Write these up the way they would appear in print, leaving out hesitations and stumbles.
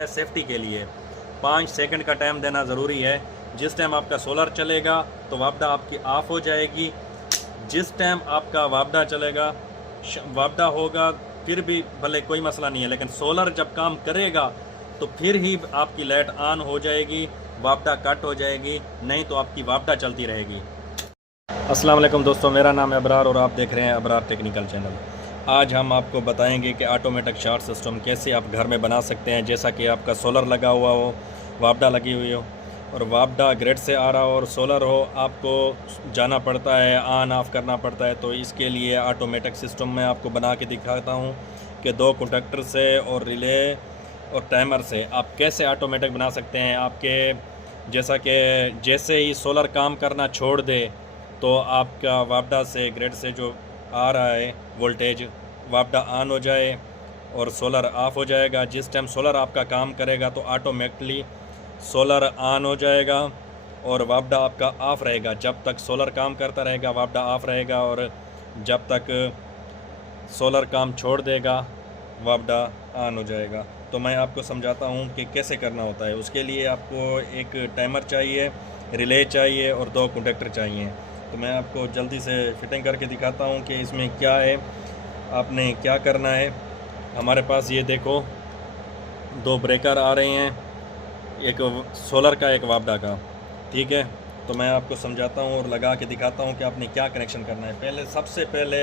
Safety के लिए 5 second का टाइम देना ज़रूरी है। जिस टाइम आपका सोलर चलेगा तो वापडा आपकी ऑफ हो जाएगी। जिस टाइम आपका वापडा चलेगा, वापडा होगा फिर भी भले कोई मसला नहीं है, लेकिन सोलर जब काम करेगा तो फिर ही आपकी लाइट ऑन हो जाएगी, वापडा कट हो जाएगी, नहीं तो आपकी वापडा चलती रहेगी। अस्सलाम वालेकुम दोस्तों, मेरा नाम है अबरार और आप देख रहे हैं अबरार टेक्निकल चैनल। आज हम आपको बताएंगे कि ऑटोमेटिक शार्ट सिस्टम कैसे आप घर में बना सकते हैं। जैसा कि आपका सोलर लगा हुआ हो, वापडा लगी हुई हो और वापडा ग्रिड से आ रहा हो और सोलर हो, आपको जाना पड़ता है, ऑन ऑफ़ करना पड़ता है। तो इसके लिए ऑटोमेटिक सिस्टम में आपको बना के दिखाता हूँ कि 2 कंडक्टर से और रिले और टाइमर से आप कैसे ऑटोमेटिक बना सकते हैं। आपके जैसे ही सोलर काम करना छोड़ दे तो आपका वापडा से ग्रिड से जो आ रहा है वोल्टेज, वापडा ऑन हो जाए और सोलर ऑफ़ हो जाएगा। जिस टाइम सोलर आपका काम करेगा तो ऑटोमेटिकली सोलर ऑन हो जाएगा और वापडा आपका ऑफ़ रहेगा। जब तक सोलर काम करता रहेगा वापडा ऑफ़ रहेगा और जब तक सोलर काम छोड़ देगा वापडा ऑन हो जाएगा। तो मैं आपको समझाता हूँ कि कैसे करना होता है। उसके लिए आपको एक टाइमर चाहिए, रिले चाहिए और 2 कंडक्टर चाहिए। तो मैं आपको जल्दी से फिटिंग करके दिखाता हूँ कि इसमें क्या है, आपने क्या करना है। हमारे पास ये देखो 2 ब्रेकर आ रहे हैं, एक सोलर का एक वापडा का, ठीक है। तो मैं आपको समझाता हूँ और लगा के दिखाता हूँ कि आपने क्या कनेक्शन करना है। सबसे पहले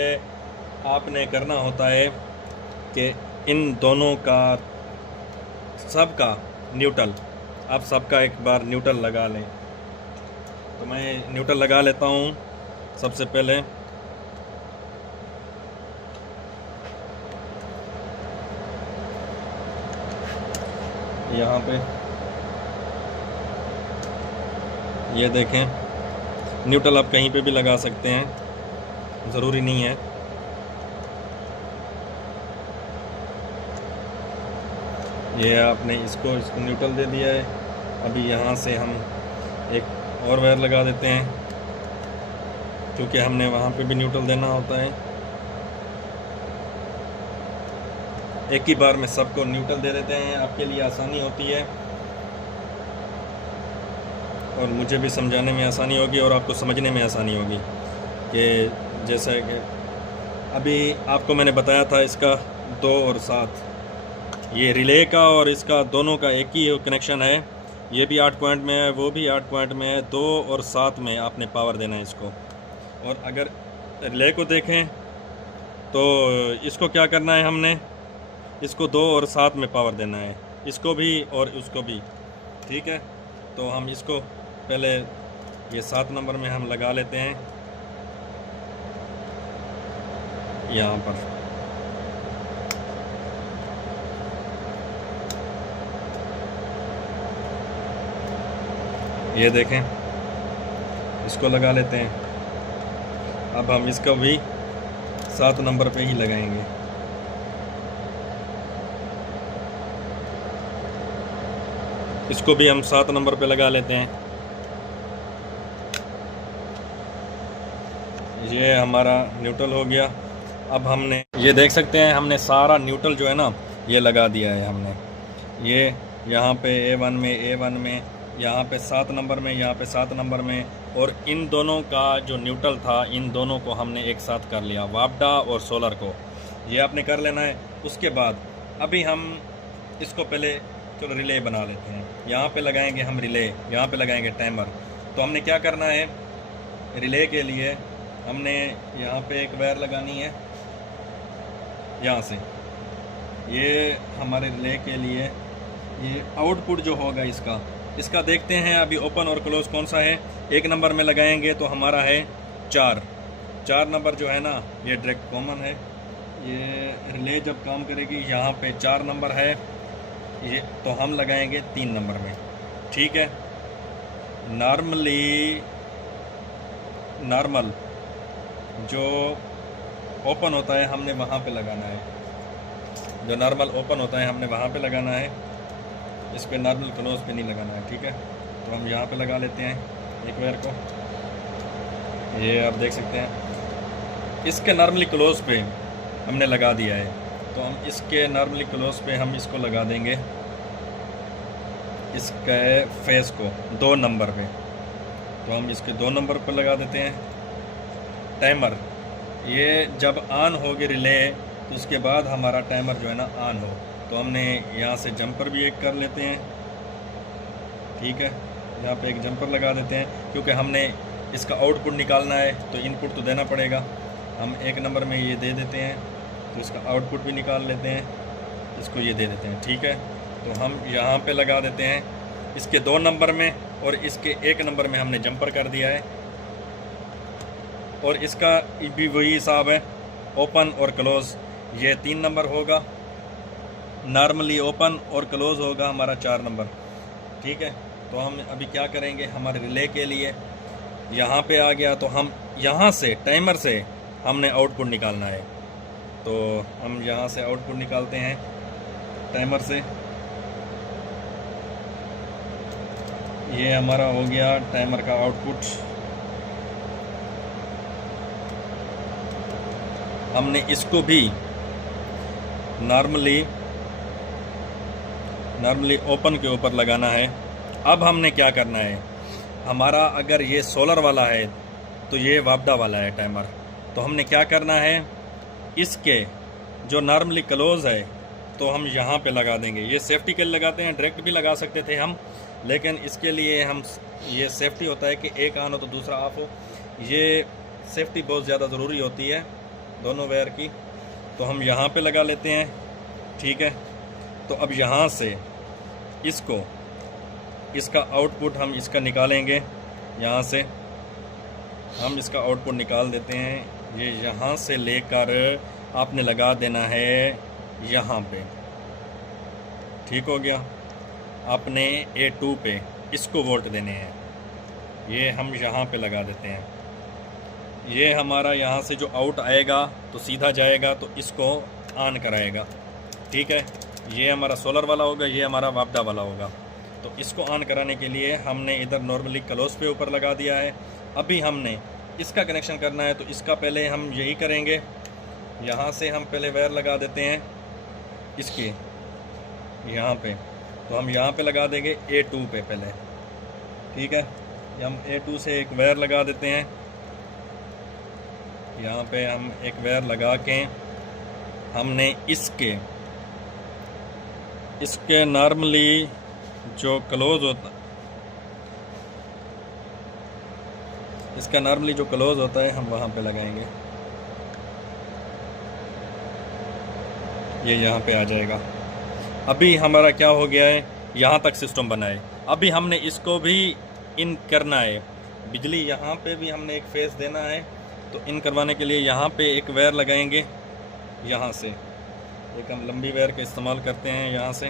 आपने करना होता है कि इन दोनों का सबका न्यूट्रल, आप सबका एक बार न्यूट्रल लगा लें। तो मैं न्यूट्रल लगा लेता हूँ सबसे पहले। यहाँ पे ये देखें, न्यूट्रल आप कहीं पे भी लगा सकते हैं, ज़रूरी नहीं है। ये आपने इसको न्यूट्रल दे दिया है। अभी यहाँ से हम एक और वायर लगा देते हैं क्योंकि हमने वहाँ पे भी न्यूट्रल देना होता है। एक ही बार में सबको न्यूट्रल दे देते हैं, आपके लिए आसानी होती है और मुझे भी समझाने में आसानी होगी और आपको समझने में आसानी होगी। कि जैसा कि अभी आपको मैंने बताया था, इसका 2 और 7, ये रिले का और इसका दोनों का एक ही कनेक्शन है। ये भी 8 पॉइंट में है, वो भी 8 पॉइंट में है। 2 और 7 में आपने पावर देना है इसको। और अगर रिले को देखें तो इसको क्या करना है, हमने इसको 2 और 7 में पावर देना है, इसको भी और उसको भी, ठीक है। तो हम इसको पहले ये 7 नंबर में हम लगा लेते हैं यहाँ पर। ये देखें, इसको लगा लेते हैं। अब हम इसको भी 7 नंबर पे ही लगाएंगे। इसको भी हम 7 नंबर पे लगा लेते हैं। ये हमारा न्यूट्रल हो गया। अब हमने ये देख सकते हैं, हमने सारा न्यूट्रल जो है ना ये लगा दिया है हमने। ये यहाँ पे A1 में, यहाँ पे 7 नंबर में, यहाँ पे 7 नंबर में, और इन दोनों का जो न्यूट्रल था इन दोनों को हमने एक साथ कर लिया, वापडा और सोलर को। ये आपने कर लेना है। उसके बाद अभी हम इसको पहले चलो रिले बना लेते हैं। यहाँ पे लगाएंगे हम रिले, यहाँ पे लगाएंगे टाइमर। तो हमने क्या करना है, रिले के लिए हमने यहाँ पे एक वायर लगानी है यहाँ से। ये हमारे रिले के लिए ये आउटपुट जो होगा इसका देखते हैं अभी ओपन और क्लोज कौन सा है। 1 नंबर में लगाएंगे तो हमारा है 4 नंबर जो है ना ये डायरेक्ट कॉमन है। ये रिले जब काम करेगी यहाँ पे 4 नंबर है ये, तो हम लगाएंगे 3 नंबर में, ठीक है। नॉर्मल जो ओपन होता है हमने वहाँ पे लगाना है, जो नॉर्मल ओपन होता है हमने वहाँ पे लगाना है। इस पे नॉर्मल क्लोज पे नहीं लगाना है, ठीक है। तो हम यहाँ पे लगा लेते हैं एक वायर को। ये आप देख सकते हैं, इसके नॉर्मली क्लोज पे हमने लगा दिया है। तो हम इसके नॉर्मली क्लोज पे हम इसको लगा देंगे इसका फेस को 2 नंबर पे, तो हम इसके 2 नंबर पर लगा देते हैं। टाइमर ये जब ऑन होगी रिले तो उसके बाद हमारा टाइमर जो है ना ऑन हो, तो हमने यहाँ से जंपर भी एक कर लेते हैं। ठीक है, यहाँ पे एक जंपर लगा देते हैं क्योंकि हमने इसका आउटपुट निकालना है तो इनपुट तो देना पड़ेगा। हम 1 नंबर में ये दे देते हैं तो इसका आउटपुट भी निकाल लेते हैं, इसको ये दे देते हैं। ठीक है, तो हम यहाँ पे लगा देते हैं इसके 2 नंबर में और इसके 1 नंबर में हमने जंपर कर दिया है। और इसका भी वही हिसाब है, ओपन और क्लोज़ ये 3 नंबर होगा, नॉर्मली ओपन और क्लोज़ होगा हमारा 4 नंबर। ठीक है, तो हम अभी क्या करेंगे, हमारे रिले के लिए यहाँ पे आ गया तो हम यहाँ से टाइमर से हमने आउटपुट निकालना है, तो हम यहाँ से आउटपुट निकालते हैं टाइमर से। ये हमारा हो गया टाइमर का आउटपुट। हमने इसको भी नॉर्मली ओपन के ऊपर लगाना है। अब हमने क्या करना है, हमारा अगर ये सोलर वाला है तो ये वापडा वाला है टाइमर, तो हमने क्या करना है, इसके जो नॉर्मली क्लोज़ है तो हम यहाँ पे लगा देंगे। ये सेफ्टी के लिए लगाते हैं, डायरेक्ट भी लगा सकते थे हम, लेकिन इसके लिए हम ये सेफ्टी होता है कि एक ऑन हो तो दूसरा ऑफ हो। ये सेफ्टी बहुत ज़्यादा ज़रूरी होती है दोनों वायर की, तो हम यहाँ पे लगा लेते हैं। ठीक है, तो अब यहाँ से इसका आउटपुट हम इसका निकालेंगे। यहाँ से हम इसका आउटपुट निकाल देते हैं। ये यहाँ से लेकर आपने लगा देना है यहाँ पे। ठीक हो गया, आपने A2 पे इसको वोल्ट देने हैं, ये हम यहाँ पे लगा देते हैं। ये हमारा यहाँ से जो आउट आएगा तो सीधा जाएगा तो इसको ऑन कराएगा। ठीक है, ये हमारा सोलर वाला होगा, ये हमारा वापडा वाला होगा। तो इसको ऑन कराने के लिए हमने इधर नॉर्मली क्लोज पे ऊपर लगा दिया है। अभी हमने इसका कनेक्शन करना है, तो इसका पहले हम यही करेंगे। यहाँ से हम पहले वायर लगा देते हैं इसके यहाँ पे, तो हम यहाँ पे लगा देंगे A2 पे पहले। ठीक है, हम A2 से एक वायर लगा देते हैं। यहाँ पे हम एक वायर लगा के हमने इसके नॉर्मली जो क्लोज होता है हम वहाँ पे लगाएंगे। ये यहाँ पे आ जाएगा। अभी हमारा क्या हो गया है, यहाँ तक सिस्टम बना है। अभी हमने इसको भी इन करना है, बिजली यहाँ पे भी हमने एक फेस देना है, तो इन करवाने के लिए यहाँ पे एक वायर लगाएंगे। यहाँ से एक हम लंबी वायर का इस्तेमाल करते हैं यहाँ से,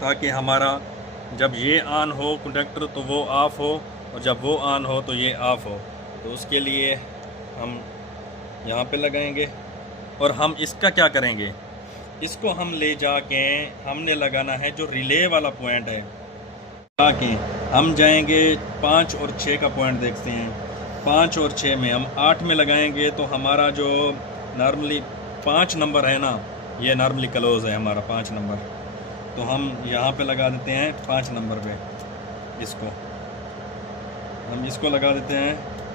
ताकि हमारा जब ये ऑन हो कंडक्टर तो वो ऑफ़ हो, और जब वो ऑन हो तो ये ऑफ़ हो। तो उसके लिए हम यहाँ पे लगाएंगे। और हम इसका क्या करेंगे, इसको हम ले जाके हमने लगाना है जो रिले वाला पॉइंट है, ताकि हम जाएंगे 5 और 6 का पॉइंट देखते हैं। 5 और 6 में हम 8 में लगाएंगे तो हमारा जो नॉर्मली 5 नंबर है ना, ये नॉर्मली क्लोज़ है हमारा 5 नंबर, तो हम यहाँ पे लगा देते हैं 5 नंबर पे। हम इसको लगा देते हैं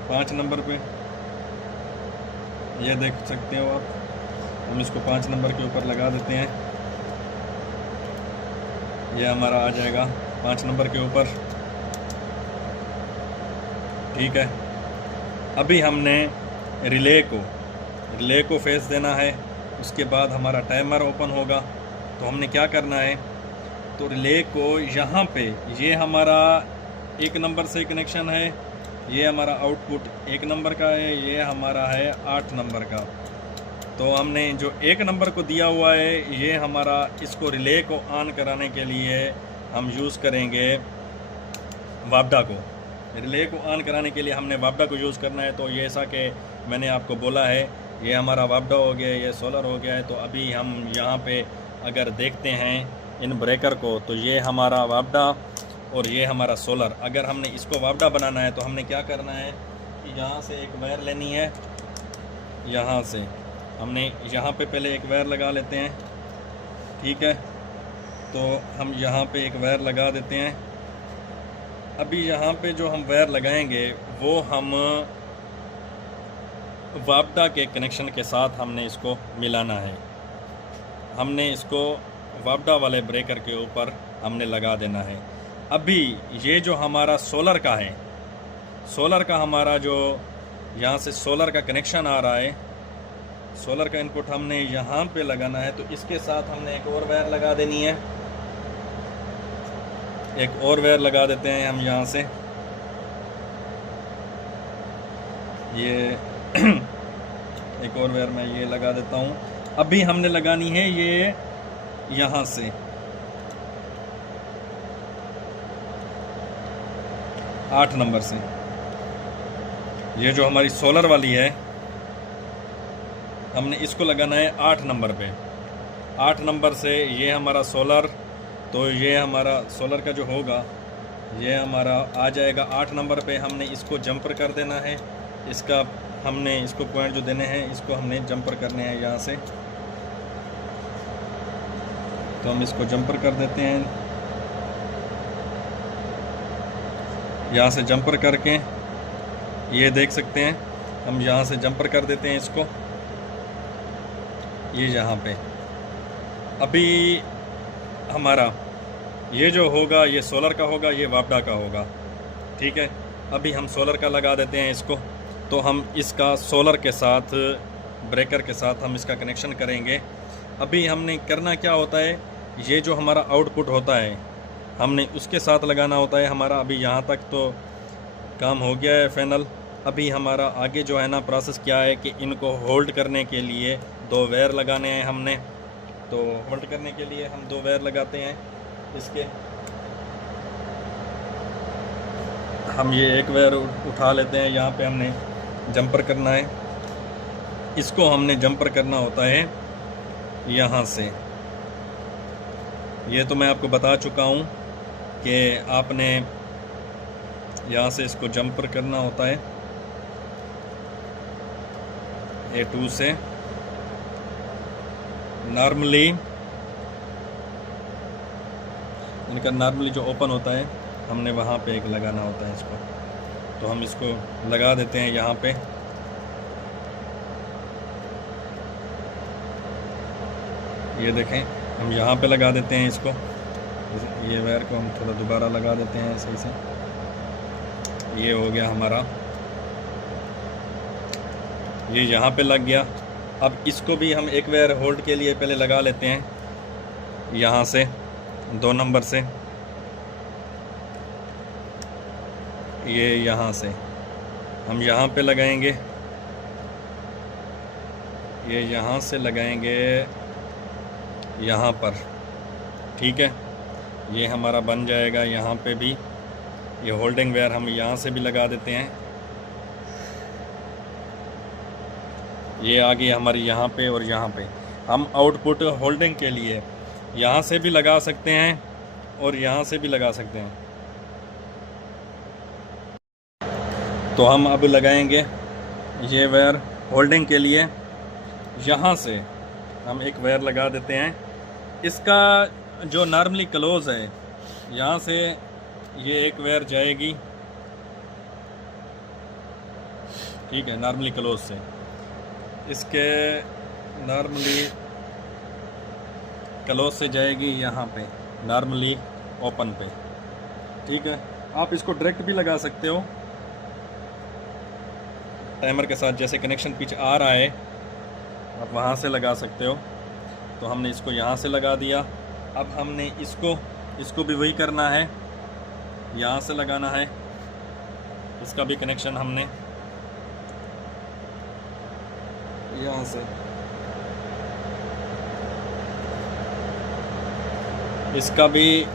5 नंबर पे, ये देख सकते हो आप। हम इसको 5 नंबर के ऊपर लगा देते हैं, ये हमारा आ जाएगा 5 नंबर के ऊपर। ठीक है, अभी हमने रिले को फेस देना है, उसके बाद हमारा टाइमर ओपन होगा। तो हमने क्या करना है, तो रिले को यहाँ पे, ये हमारा 1 नंबर से कनेक्शन है, ये हमारा आउटपुट 1 नंबर का है, ये हमारा है 8 नंबर का। तो हमने जो 1 नंबर को दिया हुआ है, ये हमारा इसको रिले को ऑन कराने के लिए हम यूज़ करेंगे वापडा को। रिले को ऑन कराने के लिए हमने वापडा को यूज़ करना है। तो ये ऐसा कि मैंने आपको बोला है, ये हमारा वापडा हो गया, ये सोलर हो गया है। तो अभी हम यहाँ पे अगर देखते हैं इन ब्रेकर को, तो ये हमारा वापडा और ये हमारा सोलर। अगर हमने इसको वापडा बनाना है तो हमने क्या करना है कि यहाँ से एक वायर लेनी है, यहाँ से हमने यहाँ पे पहले एक वायर लगा लेते हैं। ठीक है, तो हम यहाँ पे एक वायर लगा देते हैं। अभी यहाँ पे जो हम वायर लगाएंगे वो हम वापडा के कनेक्शन के साथ हमने इसको मिलाना है। हमने इसको वापडा वाले ब्रेकर के ऊपर हमने लगा देना है। अभी ये जो हमारा सोलर का है, सोलर का हमारा जो यहाँ से सोलर का कनेक्शन आ रहा है, सोलर का इनपुट हमने यहाँ पे लगाना है। तो इसके साथ हमने एक और वायर लगा देनी है। एक और वायर लगा देते हैं हम यहाँ से। ये एक और वायर मैं ये लगा देता हूँ। अभी हमने लगानी है ये यहाँ से 8 नंबर से। ये जो हमारी सोलर वाली है हमने इसको लगाना है 8 नंबर पे। 8 नंबर से ये हमारा सोलर, तो ये हमारा सोलर का जो होगा ये हमारा आ जाएगा 8 नंबर पे। हमने इसको जंपर कर देना है। इसका हमने इसको पॉइंट जो देने हैं इसको हमने जंपर करने हैं यहाँ से। तो हम इसको जंपर कर देते हैं। यहाँ से जंपर करके ये देख सकते हैं, हम यहाँ से जंपर कर देते हैं इसको, ये यहाँ पे। अभी हमारा ये जो होगा ये सोलर का होगा, ये वापडा का होगा, ठीक है। अभी हम सोलर का लगा देते हैं इसको। तो हम इसका सोलर के साथ ब्रेकर के साथ हम इसका कनेक्शन करेंगे। अभी हमने करना क्या होता है, ये जो हमारा आउटपुट होता है हमने उसके साथ लगाना होता है हमारा। अभी यहाँ तक तो काम हो गया है फाइनल। अभी हमारा आगे जो है ना प्रोसेस क्या है कि इनको होल्ड करने के लिए 2 वायर लगाने हैं हमने। तो होल्ड करने के लिए हम 2 वायर लगाते हैं इसके। हम ये एक वायर उठा लेते हैं, यहाँ पे हमने जंपर करना है। इसको हमने जंपर करना होता है यहाँ से। ये तो मैं आपको बता चुका हूँ कि आपने यहाँ से इसको जंपर करना होता है A2 से। नॉर्मली इनका नॉर्मली जो ओपन होता है हमने वहाँ पे एक लगाना होता है इसको। तो हम इसको लगा देते हैं यहाँ पे। ये देखें हम यहाँ पे लगा देते हैं इसको। ये वायर को हम थोड़ा दोबारा लगा देते हैं सही से। ये हो गया हमारा, ये यहाँ पे लग गया। अब इसको भी हम एक वायर होल्ड के लिए पहले लगा लेते हैं यहाँ से 2 नंबर से। ये यहाँ से हम यहाँ पे लगाएंगे, ये यहाँ से लगाएंगे यहाँ पर, ठीक है। ये हमारा बन जाएगा यहाँ पे भी। ये होल्डिंग वायर हम यहाँ से भी लगा देते हैं। ये आ गई हमारी यहाँ पे और यहाँ पे। हम आउटपुट होल्डिंग के लिए यहाँ से भी लगा सकते हैं और यहाँ से भी लगा सकते हैं। तो हम अब लगाएंगे ये वायर होल्डिंग के लिए। यहाँ से हम एक वायर लगा देते हैं। इसका जो नॉर्मली क्लोज है यहाँ से ये एक वायर जाएगी, ठीक है, नॉर्मली क्लोज से। इसके नॉर्मली क्लोज से जाएगी यहाँ पे, नॉर्मली ओपन पे, ठीक है। आप इसको डायरेक्ट भी लगा सकते हो टाइमर के साथ, जैसे कनेक्शन पीछे आ रहा है आप वहाँ से लगा सकते हो। तो हमने इसको यहाँ से लगा दिया। अब हमने इसको भी वही करना है, यहाँ से लगाना है। इसका भी कनेक्शन हमने यहाँ से, इसका भी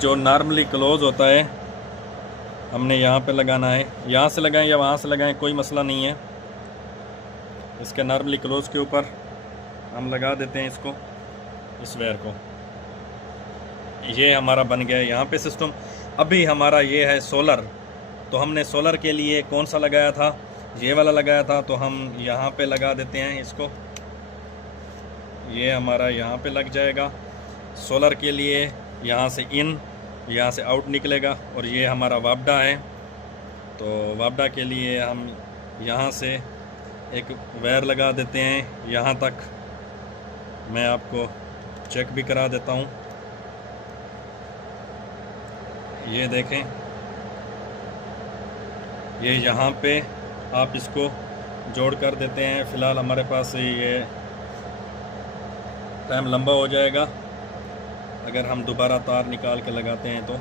जो नॉर्मली क्लोज होता है हमने यहाँ पे लगाना है। यहाँ से लगाएं या वहाँ से लगाएं कोई मसला नहीं है। इसके नॉर्मली क्लोज के ऊपर हम लगा देते हैं इसको, इस वायर को। ये हमारा बन गया है यहाँ पे सिस्टम। अभी हमारा ये है सोलर। तो हमने सोलर के लिए कौन सा लगाया था, ये वाला लगाया था। तो हम यहाँ पे लगा देते हैं इसको, ये हमारा यहाँ पे लग जाएगा। सोलर के लिए यहाँ से इन, यहाँ से आउट निकलेगा, और ये हमारा वापडा है। तो वापडा के लिए हम यहाँ से एक वायर लगा देते हैं यहाँ तक। मैं आपको चेक भी करा देता हूँ। ये देखें, ये यहाँ पे आप इसको जोड़ कर देते हैं। फ़िलहाल हमारे पास ये टाइम लंबा हो जाएगा अगर हम दोबारा तार निकाल के लगाते हैं। तो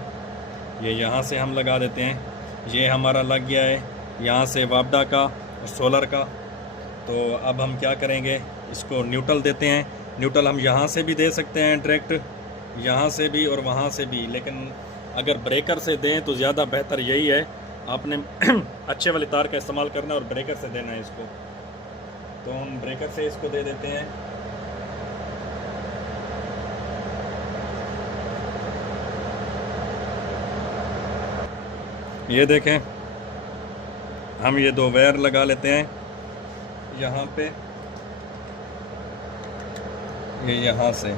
ये यहाँ से हम लगा देते हैं। ये हमारा लग गया है यहाँ से वापडा का और सोलर का। तो अब हम क्या करेंगे, इसको न्यूट्रल देते हैं। न्यूट्रल हम यहाँ से भी दे सकते हैं डायरेक्ट, यहाँ से भी और वहाँ से भी, लेकिन अगर ब्रेकर से दें तो ज़्यादा बेहतर यही है। आपने अच्छे वाली तार का इस्तेमाल करना है और ब्रेकर से देना है इसको। तो हम ब्रेकर से इसको दे देते हैं। ये देखें, हम ये दो वायर लगा लेते हैं यहाँ पे, ये यहाँ से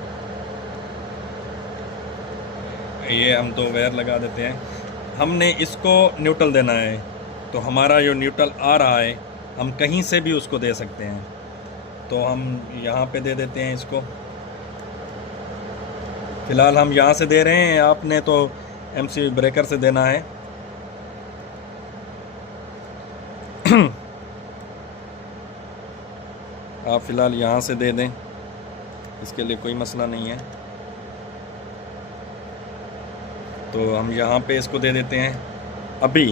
ये हम दो वायर लगा देते हैं। हमने इसको न्यूट्रल देना है, तो हमारा जो न्यूट्रल आ रहा है हम कहीं से भी उसको दे सकते हैं। तो हम यहाँ पे दे देते हैं इसको। फ़िलहाल हम यहाँ से दे रहे हैं, आपने तो एमसी ब्रेकर से देना है। आप फ़िलहाल यहाँ से दे दें, इसके लिए कोई मसला नहीं है। तो हम यहाँ पे इसको दे देते हैं। अभी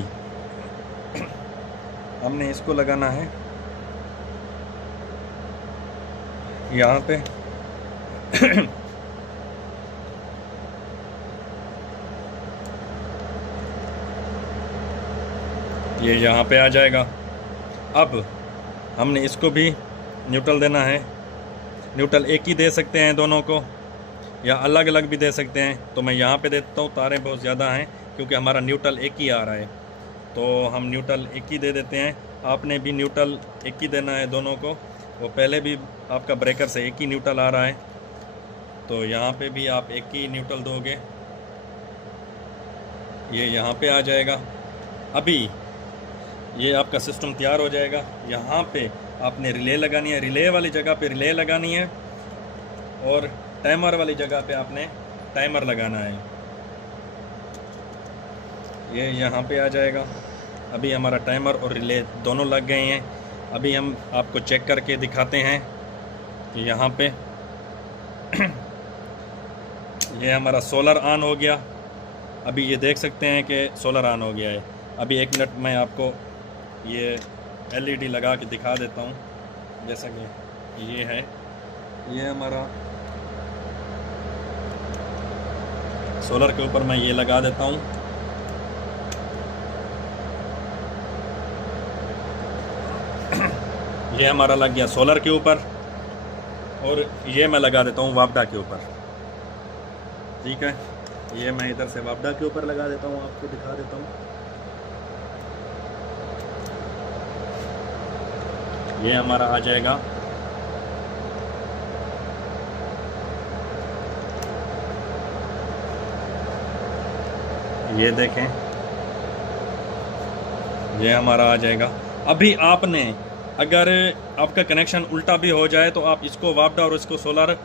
हमने इसको लगाना है यहाँ पे। ये यहाँ पे आ जाएगा। अब हमने इसको भी न्यूट्रल देना है। न्यूट्रल एक ही दे सकते हैं दोनों को, या अलग अलग भी दे सकते हैं। तो मैं यहाँ पे देता हूँ, तारें बहुत ज़्यादा हैं क्योंकि हमारा न्यूट्रल एक ही आ रहा है। तो हम न्यूट्रल एक ही दे देते हैं। आपने भी न्यूट्रल एक ही देना है दोनों को। वो पहले भी आपका ब्रेकर से एक ही न्यूट्रल आ रहा है, तो यहाँ पे भी आप एक ही न्यूट्रल दोगे। ये यहाँ पे आ जाएगा। अभी ये आपका सिस्टम तैयार हो जाएगा। यहाँ पे आपने रिले लगानी है, रिले वाली जगह पे रिले लगानी है, और टाइमर वाली जगह पे आपने टाइमर लगाना है। ये यहाँ पे आ जाएगा। अभी हमारा टाइमर और रिले दोनों लग गए हैं। अभी हम आपको चेक करके दिखाते हैं कि यहाँ पे ये हमारा सोलर ऑन हो गया। अभी ये देख सकते हैं कि सोलर ऑन हो गया है। अभी 1 मिनट मैं आपको ये एलईडी लगा के दिखा देता हूँ। जैसा कि ये है, ये हमारा सोलर के ऊपर मैं ये लगा देता हूँ। ये हमारा लग गया सोलर के ऊपर, और ये मैं लगा देता हूँ वापडा के ऊपर। ठीक है, ये मैं इधर से वापडा के ऊपर लगा देता हूँ, आपको दिखा देता हूँ। ये हमारा आ जाएगा। ये देखें, ये हमारा आ जाएगा। अभी आपने अगर आपका कनेक्शन उल्टा भी हो जाए तो आप इसको वापडा और इसको सोलर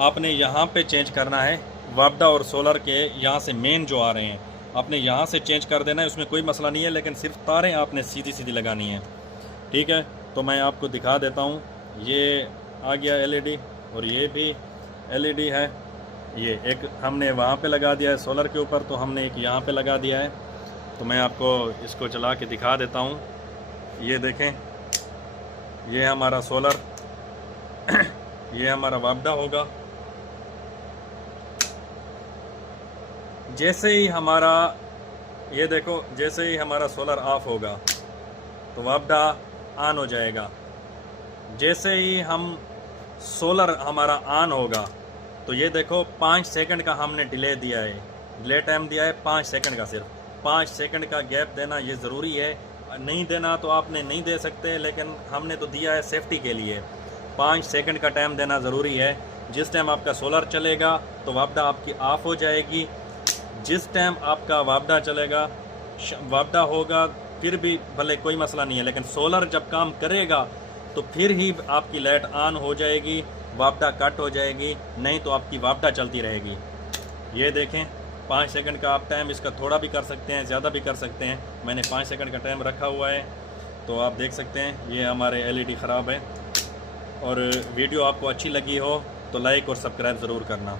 आपने यहाँ पे चेंज करना है। वापडा और सोलर के यहाँ से मेन जो आ रहे हैं आपने यहाँ से चेंज कर देना है, उसमें कोई मसला नहीं है, लेकिन सिर्फ तारें आपने सीधी सीधी लगानी है। ठीक है, तो मैं आपको दिखा देता हूँ। ये आ गया एलईडी, और ये भी एलईडी है। ये एक हमने वहाँ पे लगा दिया है सोलर के ऊपर, तो हमने एक यहाँ पे लगा दिया है। तो मैं आपको इसको चला के दिखा देता हूँ। ये देखें, ये हमारा सोलर ये हमारा वापडा होगा। जैसे ही हमारा ये देखो, जैसे ही हमारा सोलर ऑफ होगा तो वापडा ऑन हो जाएगा। जैसे ही हम सोलर हमारा ऑन होगा तो ये देखो 5 सेकंड का हमने डिले दिया है, डिले टाइम दिया है 5 सेकंड का। सिर्फ 5 सेकंड का गैप देना ये ज़रूरी है। नहीं देना तो आपने नहीं दे सकते, लेकिन हमने तो दिया है सेफ्टी के लिए। 5 सेकंड का टाइम देना ज़रूरी है। जिस टाइम आपका सोलर चलेगा तो वापडा आपकी ऑफ हो जाएगी। जिस टाइम आपका वापडा चलेगा, वापडा होगा फिर भी भले कोई मसला नहीं है, लेकिन सोलर जब काम करेगा तो फिर ही आपकी लाइट ऑन हो जाएगी, वापडा कट हो जाएगी, नहीं तो आपकी वापडा चलती रहेगी। ये देखें 5 सेकंड का आप टाइम इसका थोड़ा भी कर सकते हैं, ज़्यादा भी कर सकते हैं। मैंने 5 सेकंड का टाइम रखा हुआ है, तो आप देख सकते हैं ये हमारे LED ख़राब है। और वीडियो आपको अच्छी लगी हो तो लाइक और सब्सक्राइब ज़रूर करना।